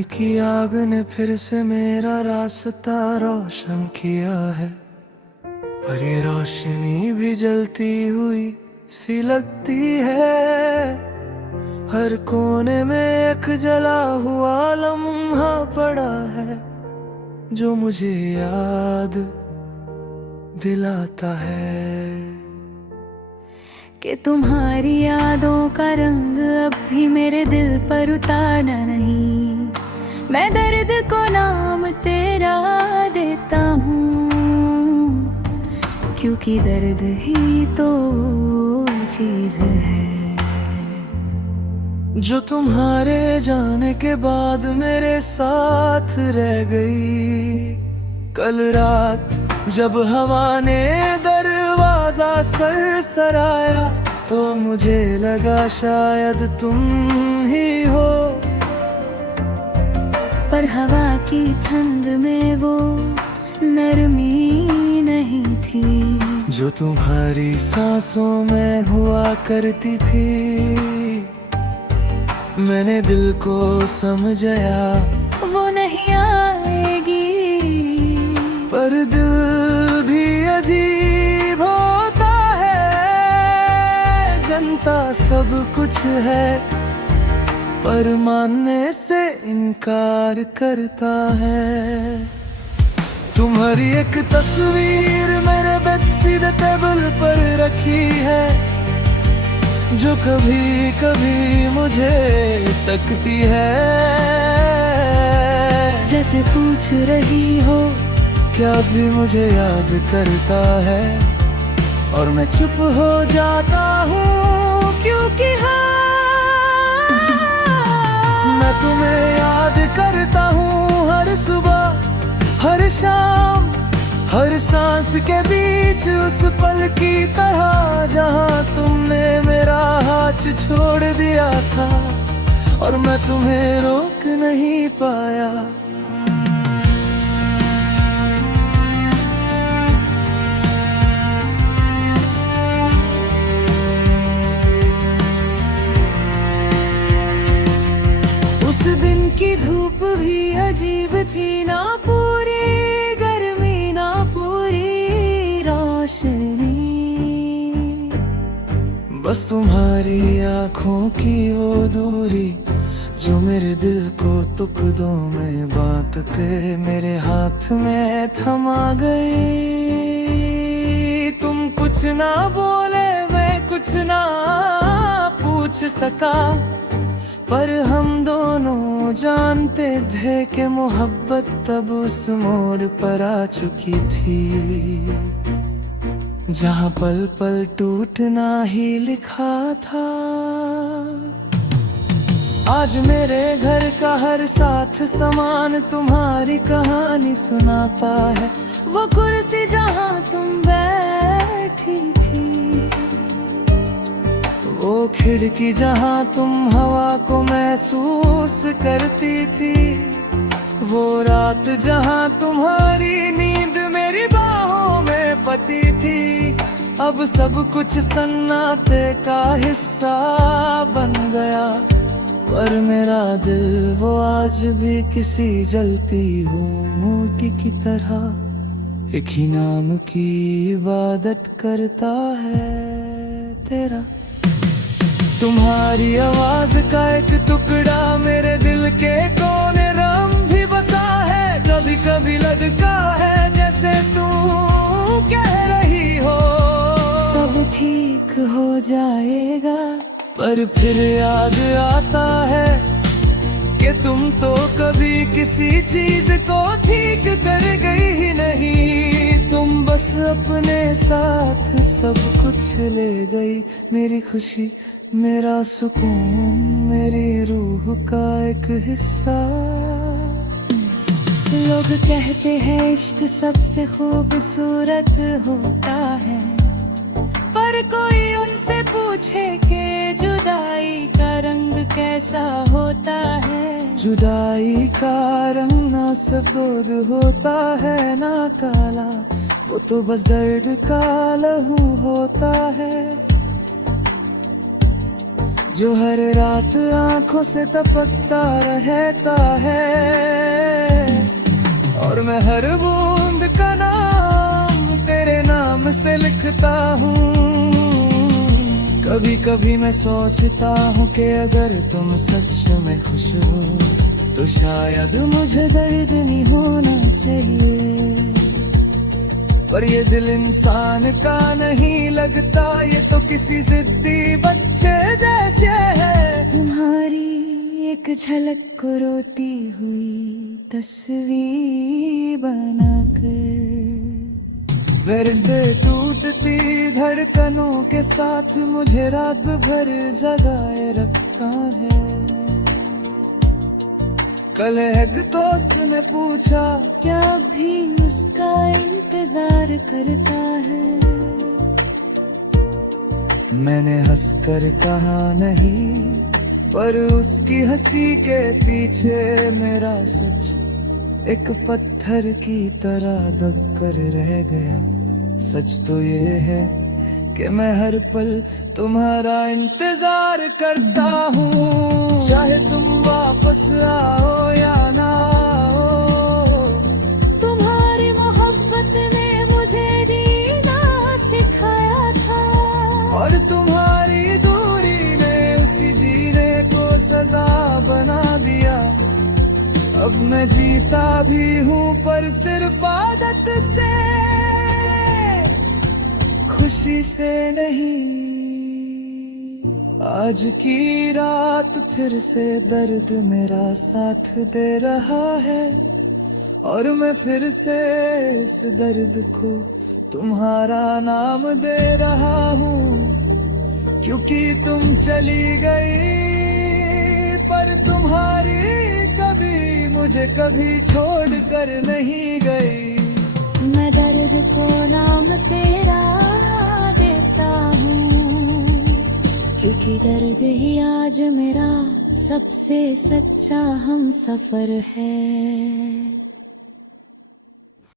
जमाने की आग ने फिर से मेरा रास्ता रोशन किया है, पर ये रोशनी भी जलती हुई सी लगती है। हर कोने में एक जला हुआ लम्हा पड़ा है, जो मुझे याद दिलाता है कि तुम्हारी यादों का रंग अब भी मेरे दिल पर उतारना नहीं। मैं दर्द को नाम तेरा देता हूँ, क्योंकि दर्द ही तो चीज है जो तुम्हारे जाने के बाद मेरे साथ रह गई। कल रात जब हवा ने दरवाजा सरसराया, तो मुझे लगा शायद तुम ही हो। पर हवा की ठंड में वो नरमी नहीं थी, जो तुम्हारी सांसों में हुआ करती थी। मैंने दिल को समझाया वो नहीं आएगी, पर दिल भी अजीब होता है। जनता सब कुछ है, पर मानने से इनकार करता है। तुम्हारी एक तस्वीर मेरे बेडशीट टेबल पर रखी है, जो कभी कभी मुझे तकती है। जैसे पूछ रही हो क्या भी मुझे याद करता है, और मैं चुप हो जाता हूँ, क्योंकि हाँ, मैं तुम्हें याद करता हूँ हर सुबह हर शाम, हर सांस के बीच उस पल की तरह, जहाँ तुमने मेरा हाथ छोड़ दिया था और मैं तुम्हें रोक नहीं पाया। उस दिन की धूप भी अजीब थी, ना पूरी गर्मी ना पूरी रोशनी, बस तुम्हारी आंखों की वो दूरी, जो मेरे दिल को टुकड़ों में बांट के मेरे हाथ में थमा गई। तुम कुछ ना बोले, मैं कुछ ना पूछ सका, पर हम दोनों जानते थे कि मोहब्बत तब उस मोड़ पर आ चुकी थी, जहाँ पल पल टूटना ही लिखा था। आज मेरे घर का हर साथ सामान तुम्हारी कहानी सुनाता है। वो कुर्सी जहाँ तुम बैठी थी, वो खिड़की जहाँ तुम हवा को महसूस करती थी, वो रात जहाँ तुम्हारी नींद मेरी बाहों में पती थी। अब सब कुछ सन्नाटे का हिस्सा बन गया, पर मेरा दिल वो आज भी किसी जलती हुई मूर्ति की तरह एक ही नाम की इबादत करता है, तेरा। तुम्हारी आवाज का एक टुकड़ा मेरे दिल के कोने रम भी बसा है। कभी कभी लगता है जैसे तू कह रही हो सब ठीक हो जाएगा, पर फिर याद आता है कि तुम तो कभी किसी चीज को ठीक कर गई ही नहीं। तुम बस अपने साथ सब कुछ ले गई, मेरी खुशी, मेरा सुकून, मेरी रूह का एक हिस्सा। लोग कहते हैं इश्क सबसे खूबसूरत होता है, पर कोई उनसे पूछे कि जुदाई का रंग कैसा होता है। जुदाई का रंग ना सफेद होता है ना काला, वो तो बस दर्द का लहू होता है। जो हर रात आंखों से टपकता रहता है, और मैं हर बूंद का नाम तेरे नाम से लिखता हूँ। कभी कभी मैं सोचता हूँ कि अगर तुम सच में खुश हो तो शायद मुझे दर्द नहीं होना चाहिए, पर ये दिल इंसान का नहीं लगता, ये तो किसी जिद्दी बच्चे जैसे है। तुम्हारी एक झलक को रोती हुई तस्वीर बनाकर, फिर से टूटती धड़कनों के साथ मुझे रात भर जगाए रखा है। कल एक दोस्त ने पूछा, क्या भी उसका इंतजार करता है? मैंने हंसकर कहा नहीं, पर उसकी हंसी के पीछे मेरा सच एक पत्थर की तरह दब कर रह गया। सच तो ये है कि मैं हर पल तुम्हारा इंतजार करता हूँ, चाहे तुम वापस आओ या ना आओ। तुम्हारी मोहब्बत ने मुझे जीना सिखाया था, और तुम्हारी दूरी ने उसी जीने को सजा बना दिया। अब मैं जीता भी हूँ पर सिर्फ आदत से, खुशी से नहीं। आज की रात फिर से दर्द मेरा साथ दे रहा है, और मैं फिर से इस दर्द को तुम्हारा नाम दे रहा हूँ। क्योंकि तुम चली गई, पर तुम्हारी कभी मुझे कभी छोड़ कर नहीं गई। मैं दर्द को नाम तेरा देता हूँ, क्योंकि दर्द ही आज मेरा सबसे सच्चा हम सफर है।